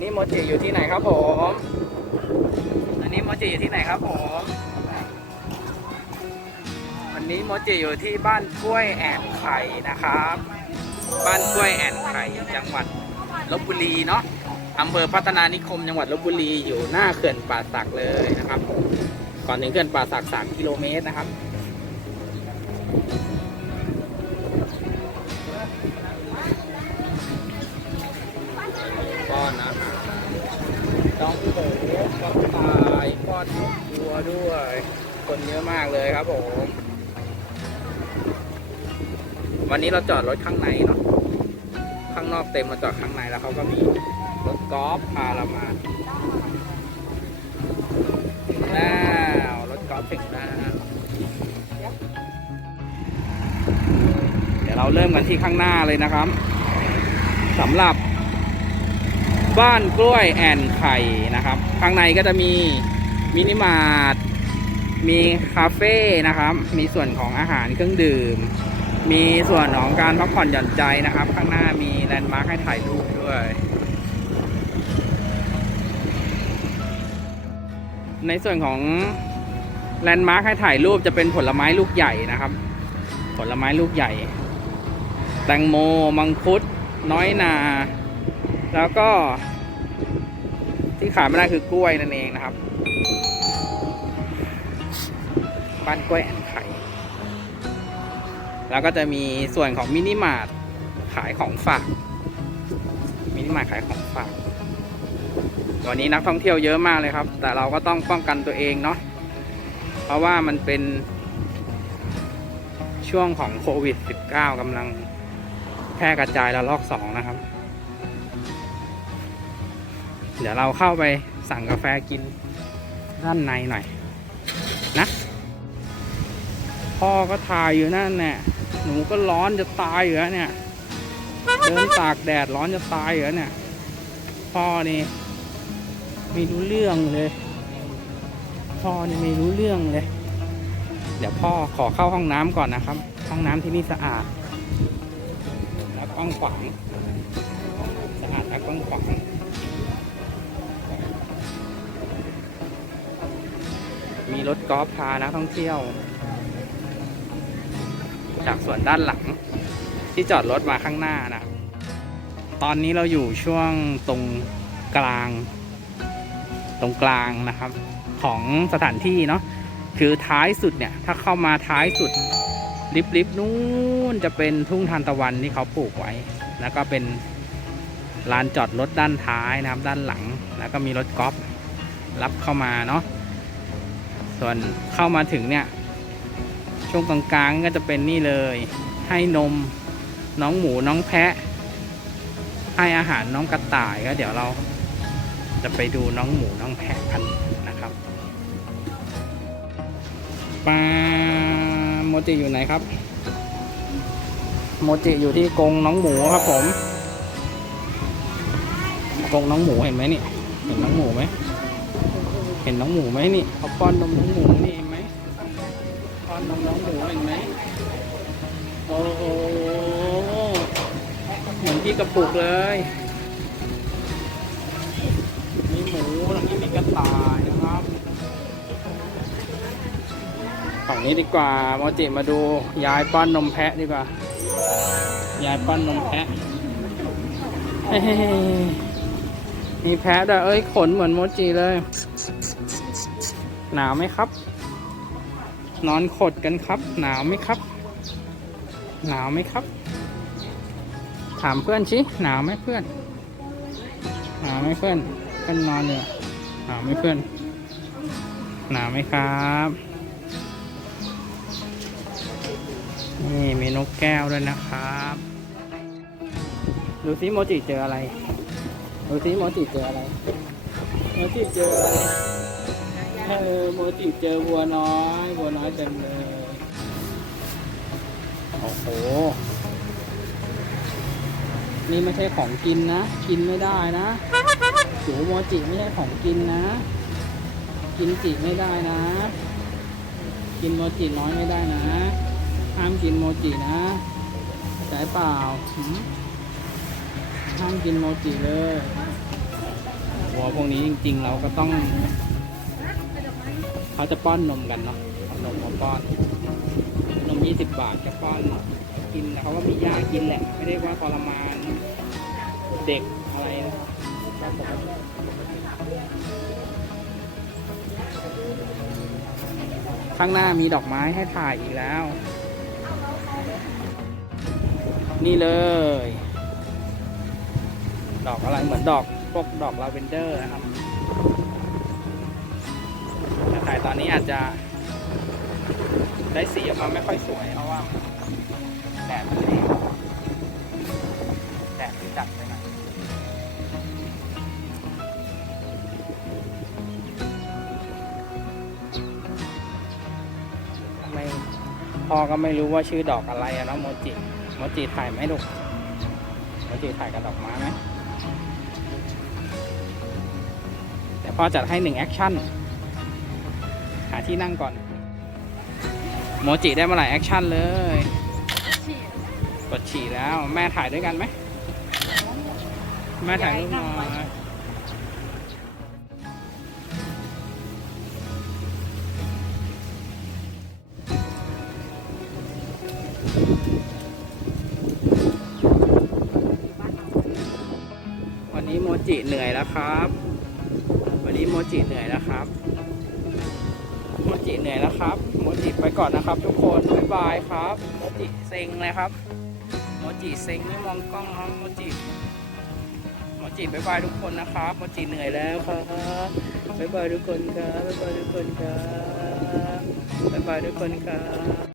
นี้โมจิอยู่ที่ไหนครับผมอันนี้โมจิอยู่ที่ไหนครับผม วันนี้โมจิอยู่ที่บ้านกล้วยแอนไข่นะครับ บ้านกล้วยแอนไข่จังหวัดลบบุรีเนาะอำเภอพัฒนานิคมจังหวัดลบบุรีอยู่หน้าเขื่อนป่าสักเลยนะครับ ก่อนถึงเขื่อนป่าสัก3กิโลเมตรนะครับ ด้วย คนเยอะมากเลยครับผม วันนี้เราจอดรถข้างในเนาะ ข้างนอกเต็มมาจอดข้างในแล้วเขาก็มีรถกอล์ฟพาเรามาถึงแล้วรถกอล์ฟถึงแล้วเดี๋ยวเราเริ่มกันที่ข้างหน้าเลยนะครับสำหรับบ้านกล้วยแอนไข่นะครับ ข้างในก็จะมี มินิมาร์ทมีคาเฟ่นะครับ มีส่วนของอาหารเครื่องดื่ม มีส่วนของการพักผ่อนหย่อนใจนะครับ ข้างหน้ามีแลนด์มาร์คให้ถ่ายรูปด้วย ในส่วนของแลนด์มาร์คให้ถ่ายรูปจะเป็นผลไม้ลูกใหญ่นะครับ ผลไม้ลูกใหญ่ แตงโม มังคุด น้อยนา แล้วก็ที่ขาดไม่ได้คือกล้วยนั่นเองนะครับ บ้านกล้วยแอนไข่แล้วก็จะมีส่วนของมินิมาร์ทขายของฝากมินิมาร์ทขายของฝากวันนี้นักท่องเที่ยวเยอะมากเลยครับ แต่เราก็ต้องป้องกันตัวเองเนาะเพราะว่ามันเป็นช่วงของโควิด -19 กำลังแพร่กระจายระลอกสองนะครับ เดี๋ยวเราเข้าไปสั่งกาแฟกินด้านในหน่อย พ่อก็ถ่ายอยู่นั่นแน่หนูก็ร้อนจะตายอยู่แล้วเนี่ย เดินตากแดดร้อนจะตายอยู่แล้วเนี่ย พ่อนี่ไม่รู้เรื่องเลย พ่อนี่ไม่รู้เรื่องเลย เดี๋ยวพ่อขอเข้าห้องน้ำก่อนนะครับ ห้องน้ำที่นี่สะอาด และกว้างขวาง สะอาดและกว้างขวางมีรถกอล์ฟพานักท่องเที่ยว จากส่วนด้านหลัง ที่จอดรถมาข้างหน้านะตอนนี้เราอยู่ช่วงตรงกลาง ตรงกลางนะครับ ของสถานที่เนาะคือท้ายสุดเนี่ย ถ้าเข้ามาท้ายสุดลิฟต์ลิฟต์นู้นจะเป็นทุ่งทานตะวันที่เขาปลูกไว้ แล้วก็เป็นลานจอดรถด้านท้ายนะครับ ด้านหลัง แล้วก็มีรถกอล์ฟรับเข้ามาเนาะส่วนเข้ามาถึงเนี่ย ช่วงกลางๆก็จะเป็นนี่เลย ให้นมน้องหมูน้องแพะ ให้อาหารน้องกระต่ายก็เดี๋ยวเราจะไปดูน้องหมูน้องแพะกันนะครับปลาโมจิอยู่ไหนครับ โมจิอยู่ที่กรงน้องหมูครับผมกรงน้องหมูเห็นไหมนี่ เห็นน้องหมูไหม เห็นน้องหมูไหมนี่เขาป้อนนมน้องหมูนี่ อนนมน้องหมูเห็นไหมโอ้โหเหมือนที่กระปุกเลยมีหมูตรงนี้มีกระต่ายนะครับฝั่งนี้ดีกว่าโมจิมาดูยายป้อนนมแพะดีกว่ายายป้อนนมแพ้มีแพะด้วยเอ้ยขนเหมือนโมจิเลย หนาวไหมครับ นอนขดกันครับ หนาวไหมครับ หนาวไหมครับ ถามเพื่อนชิหนาวไหมเพื่อน หนาวไหมเพื่อนเพื่อนนอนอยู่หนาวไหมเพื่อน หนาวไหมครับนี่มีนกแก้วด้วยนะครับ ดูซิโมจิเจออะไร ดูซิโมจิเจออะไร โมจิเจออะไร ออโมจิเจอวัวน้อยวัวน้อยเต็มเลยโอ้โห นี่ไม่ใช่ของกินนะ กินไม่ได้นะจูโมจิไม่ใช่ของกินนะ กินจิไม่ได้นะ กินโมจิน้อยไม่ได้นะ ห้ามกินโมจินะใจเปล่าห้ามกินโมจิเลยวัวพวกนี้จริง ๆ เราก็ต้อง เขาจะป้อนนมกันเนาะเอานมมาป้อน นม 20 บาทจะป้อนกินแต่เขาก็มีหญ้ากินแหละ ไม่ได้ว่าทรมานเด็กอะไรนะก็ปกติข้างหน้ามีดอกไม้ให้ถ่ายอีกแล้ว นี่เลย ดอกอะไรเหมือนดอกพวกดอกลาเวนเดอร์นะครับ อนนี้อาจจะได้สีออกมาไม่ค่อยสวยเพราะว่าแดดมันแรงแดดมันจัดไปหน่อยไม่พ่อก็ไม่รู้ว่าชื่อดอกอะไรอะเนะโมจิโมจิถ่ายไหมลูกโมจิถ่ายกับดอกไม้ไหมเดี๋ยวพ่อจัดให้หนึ่งแอคชั่น ที่นั่งก่อน โมจิได้มาหลายแอคชั่นเลยกดฉี่แล้ว แม่ถ่ายด้วยกันไหม แม่ถ่ายรูปหน่อยวันนี้โมจิเหนื่อยแล้วครับ วันนี้โมจิเหนื่อยแล้วครับ โมจิเหนื่อยแล้วครับโมจิไปก่อนนะครับ ทุกคนบ๊ายบายครับโมจิเซ็งเลยครับโมจิเซ็งไม่มองกล้องครับโมจิโมจิบ๊ายบายทุกคนนะครับโมจิเหนื่อยแล้วครับบ๊ายบายทุกคนครับบ๊ายบายทุกคนครับบ๊ายบายทุกคนครับ